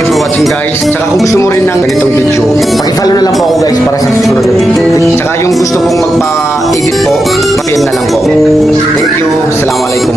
Thanks for watching guys. Tsaka kung gusto mo rin ng ganitong video, pakifollow na lang po ako guys para sa susunod na video. Tsaka yung gusto pong magpa-edit po, pa-PM na lang po. Thank you. Assalamualaikum.